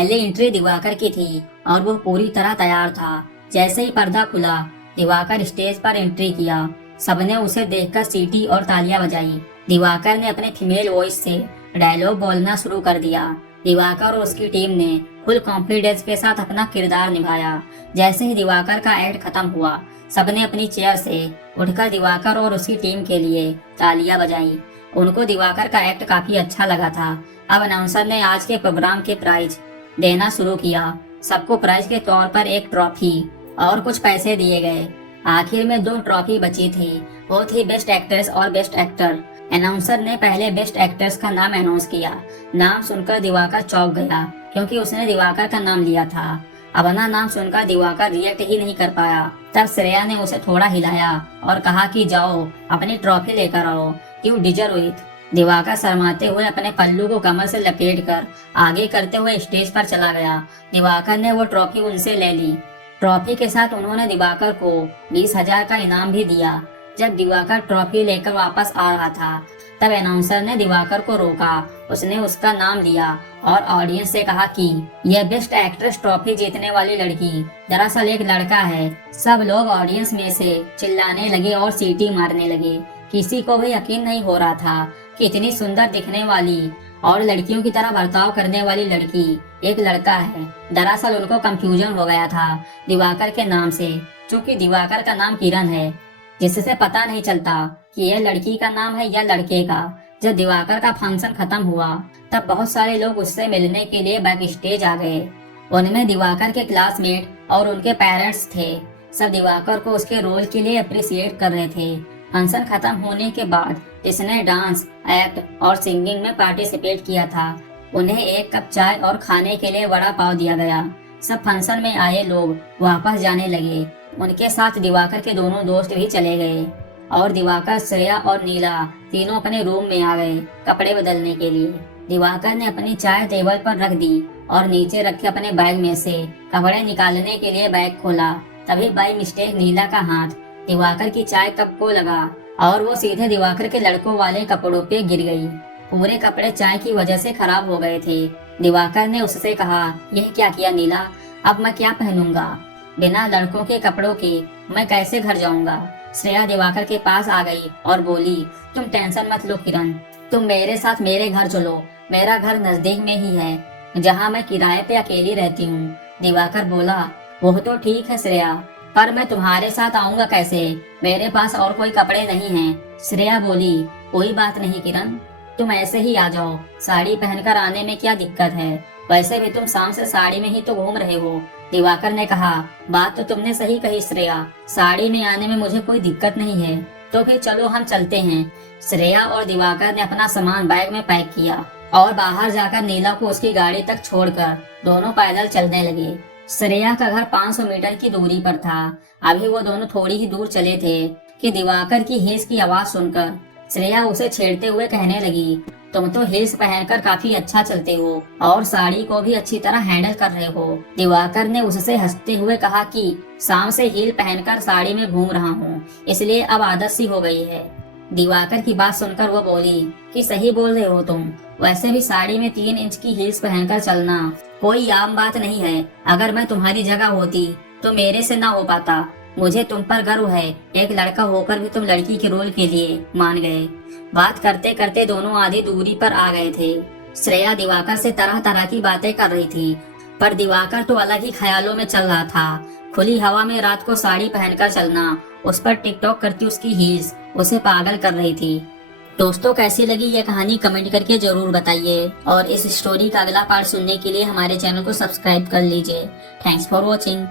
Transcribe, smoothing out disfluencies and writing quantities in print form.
पहले एंट्री दिवाकर की थी और वो पूरी तरह तैयार था। जैसे ही पर्दा खुला, दिवाकर स्टेज पर एंट्री किया। सबने उसे देखकर सीटी और तालियां बजाई। दिवाकर ने अपने फीमेल वॉइस से डायलॉग बोलना शुरू कर दिया। दिवाकर और उसकी टीम ने फुल कॉन्फिडेंस के साथ अपना किरदार निभाया। जैसे ही दिवाकर का एक्ट खत्म हुआ, सबने अपनी चेयर से उठकर दिवाकर और उसकी टीम के लिए तालियां बजाई। उनको दिवाकर का एक्ट काफी अच्छा लगा था। अब अनाउंसर ने आज के प्रोग्राम के प्राइज देना शुरू किया। सबको प्राइज के तौर पर एक ट्रॉफी और कुछ पैसे दिए गए। आखिर में 2 ट्रॉफी बची थी, वो थी बेस्ट एक्ट्रेस और बेस्ट एक्टर। अनाउंसर ने पहले बेस्ट एक्ट्रेस का नाम अनाउंस किया। नाम सुनकर दिवाकर चौंक गया, क्योंकि उसने दिवाकर का नाम लिया था। अपना नाम सुनकर दिवाकर रिएक्ट ही नहीं कर पाया। तब श्रेया ने उसे थोड़ा हिलाया और कहा कि जाओ अपनी ट्रॉफी लेकर आओ, यू डिजर्व इट। दिवाकर शर्माते हुए अपने पल्लू को कमर से लपेटकर आगे करते हुए स्टेज पर चला गया। दिवाकर ने वो ट्रॉफी उनसे ले ली। ट्रॉफी के साथ उन्होंने दिवाकर को 20,000 का इनाम भी दिया। जब दिवाकर ट्रॉफी लेकर वापस आ रहा था, तब अनाउंसर ने दिवाकर को रोका। उसने उसका नाम लिया और ऑडियंस से कहा कि यह बेस्ट एक्ट्रेस ट्रॉफी जीतने वाली लड़की दरअसल एक लड़का है। सब लोग ऑडियंस में से चिल्लाने लगे और सीटी मारने लगे। किसी को भी यकीन नहीं हो रहा था कि इतनी सुंदर दिखने वाली और लड़कियों की तरह बर्ताव करने वाली लड़की एक लड़का है। दरअसल उनको कंफ्यूजन हो गया था दिवाकर के नाम से, क्योंकि दिवाकर का नाम किरण है, जिससे पता नहीं चलता कि यह लड़की का नाम है या लड़के का। जब दिवाकर का फंक्शन खत्म हुआ, तब बहुत सारे लोग उससे मिलने के लिए बैक स्टेज आ गए। उनमें दिवाकर के क्लासमेट और उनके पेरेंट्स थे। सब दिवाकर को उसके रोल के लिए अप्रिशिएट कर रहे थे। फंक्शन खत्म होने के बाद जिसने डांस, एक्ट और सिंगिंग में पार्टिसिपेट किया था, उन्हें 1 कप चाय और खाने के लिए वड़ा पाव दिया गया। सब फंक्शन में आए लोग वापस जाने लगे। उनके साथ दिवाकर के दोनों दोस्त भी चले गए और दिवाकर, श्रेया और नीला तीनों अपने रूम में आ गए कपड़े बदलने के लिए। दिवाकर ने अपनी चाय टेबल पर रख दी और नीचे रखे अपने बैग में से कपड़े निकालने के लिए बैग खोला। तभी बाई मिस्टेक नीला का हाथ दिवाकर की चाय कप को लगा और वो सीधे दिवाकर के लड़कों वाले कपड़ों पे गिर गई। पूरे कपड़े चाय की वजह से खराब हो गए थे। दिवाकर ने उससे कहा, यह क्या किया नीला, अब मैं क्या पहनूंगा? बिना लड़कों के कपड़ों के मैं कैसे घर जाऊंगा? श्रेया दिवाकर के पास आ गई और बोली, तुम टेंशन मत लो किरण, तुम मेरे साथ मेरे घर चलो। मेरा घर नजदीक में ही है, जहाँ मैं किराए पे अकेली रहती हूँ। दिवाकर बोला, वो तो ठीक है श्रेया, पर मैं तुम्हारे साथ आऊंगा कैसे? मेरे पास और कोई कपड़े नहीं हैं। श्रेया बोली, कोई बात नहीं किरण, तुम ऐसे ही आ जाओ। साड़ी पहनकर आने में क्या दिक्कत है? वैसे भी तुम शाम से साड़ी में ही तो घूम रहे हो। दिवाकर ने कहा, बात तो तुमने सही कही श्रेया, साड़ी में आने में मुझे कोई दिक्कत नहीं है। तो फिर चलो हम चलते हैं। श्रेया और दिवाकर ने अपना सामान बैग में पैक किया और बाहर जाकर नीला को उसकी गाड़ी तक छोड़कर दोनों पैदल चलने लगे। श्रेया का घर 500 मीटर की दूरी पर था। अभी वो दोनों थोड़ी ही दूर चले थे कि दिवाकर की हिल्स की आवाज सुनकर श्रेया उसे छेड़ते हुए कहने लगी, तुम तो हिल्स पहनकर काफी अच्छा चलते हो और साड़ी को भी अच्छी तरह हैंडल कर रहे हो। दिवाकर ने उससे हंसते हुए कहा कि शाम से हील पहनकर साड़ी में घूम रहा हूँ, इसलिए अब आदत सी हो गई है। दिवाकर की बात सुनकर वो बोली कि सही बोल रहे हो तुम, वैसे भी साड़ी में 3 इंच की हील्स पहनकर चलना कोई आम बात नहीं है। अगर मैं तुम्हारी जगह होती तो मेरे से ना हो पाता। मुझे तुम पर गर्व है, एक लड़का होकर भी तुम लड़की के रोल के लिए मान गए। बात करते करते दोनों आधी दूरी पर आ गए थे। श्रेया दिवाकर से तरह तरह की बातें कर रही थी, पर दिवाकर तो अलग ही ख्यालों में चल रहा था। खुली हवा में रात को साड़ी पहनकर चलना, उस पर टिकटॉक करती उसकी हील्स उसे पागल कर रही थी। दोस्तों, कैसी लगी ये कहानी कमेंट करके जरूर बताइए और इस स्टोरी का अगला पार्ट सुनने के लिए हमारे चैनल को सब्सक्राइब कर लीजिए। Thanks for watching.